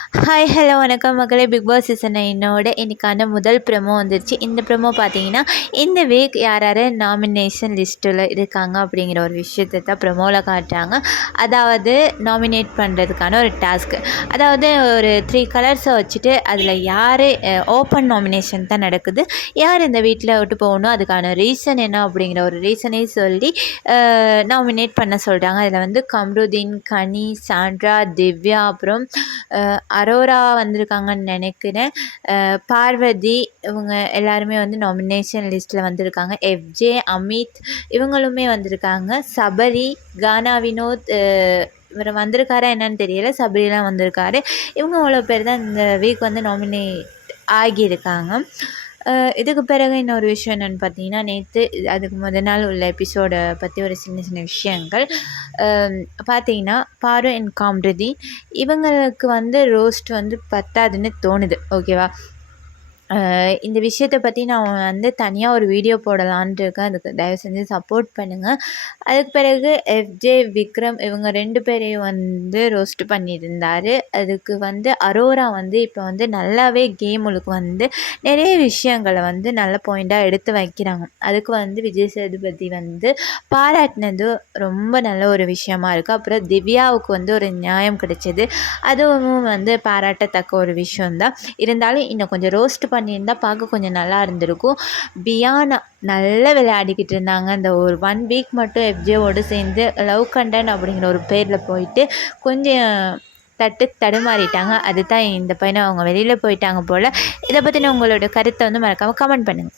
Hi hello வணக்கம் மக்களே. Big Boss season 9 இன்றைக்கான முதல் ப்ரோமோ வந்துருச்சு. இந்த ப்ரோமோ பார்த்தீங்கன்னா இந்த வீக் யார் யார் நாமினேஷன் லிஸ்ட்டில் இருக்காங்க அப்படிங்கிற ஒரு விஷயத்தை தான் ப்ரோமோவில் காட்டுறாங்க. அதாவது நாமினேட் பண்ணுறதுக்கான ஒரு டாஸ்க்கு. அதாவது ஒரு 3 கலர்ஸை வச்சுட்டு அதில் யார் ஓப்பன் நாமினேஷன் தான் நடக்குது, யார் இந்த வீட்டில் விட்டு போகணும், அதுக்கான ரீசன் என்ன அப்படிங்கிற ஒரு ரீசனே சொல்லி நாமினேட் பண்ண சொல்கிறாங்க. அதில் வந்து கம்ருதீன், கனி, சாண்ட்ரா, திவ்யா, அப்புறம் அரோரா வந்திருக்காங்கன்னு நினைக்கிறேன். பார்வதி, இவங்க எல்லாருமே வந்து நாமினேஷன் லிஸ்ட்டில் வந்திருக்காங்க. எஃப்ஜே, அமித் இவங்களுமே வந்திருக்காங்க. சபரி, கானா வினோத் இவர் வந்திருக்காரா என்னன்னு தெரியல, சபரிலாம் வந்திருக்காரு. இவங்க அவ்வளோ பேர் தான் இந்த வீக் வந்து நாமினேட் ஆகியிருக்காங்க. இதுக்கு பிறகு இன்னொரு விஷயம் என்னென்னு பார்த்தீங்கன்னா, நேற்று அதுக்கு முதல் நாள் உள்ள எபிசோடை பற்றி ஒரு சின்ன சின்ன விஷயங்கள் பார்த்தீங்கன்னா, பாரு அண்ட் காம்ருதி இவங்களுக்கு வந்து ரோஸ்ட் வந்து பத்தாதுன்னு தோணுது. ஓகேவா? இந்த விஷயத்தை பற்றி நான் வந்து தனியாக ஒரு வீடியோ போடலான்ட்டு இருக்கேன். அதுக்கு தயவு செஞ்சு சப்போர்ட் பண்ணுங்கள். அதுக்கு பிறகு எஃப்ஜே, விக்ரம் இவங்க 2 பேரையும் வந்து ரோஸ்ட் பண்ணியிருந்தார். அதுக்கு வந்து அரோரா வந்து இப்போ வந்து நல்லாவே கேமுக்கு வந்து நிறைய விஷயங்களை வந்து நல்ல பாயிண்ட்டாக எடுத்து வைக்கிறாங்க. அதுக்கு வந்து விஜய் சேதுபதி வந்து பாராட்டினது ரொம்ப நல்ல ஒரு விஷயமா இருக்குது. அப்புறம் திவ்யாவுக்கு வந்து ஒரு நியாயம் கிடைச்சது, அதுவும் வந்து பாராட்டத்தக்க ஒரு விஷயந்தான். இருந்தாலும் இன்னும் கொஞ்சம் ரோஸ்ட் பண்ணியிருந்தால் பார்க்க கொஞ்சம் நல்லா இருந்திருக்கும். பியானா நல்லா விளையாடிக்கிட்டு இருந்தாங்க. அந்த ஒரு 1 வீக் மட்டும் எஃப்ஜேவோடு சேர்ந்து லவ் கண்டென்ட் அப்படிங்கிற ஒரு பேரில் போயிட்டு கொஞ்சம் தடுமாறிட்டாங்க. அதுதான் இந்த பையனை அவங்க வெளியில் போயிட்டாங்க போல். இதை பற்றின உங்களோட கருத்தை வந்து மறக்காமல் கமெண்ட் பண்ணுங்கள்.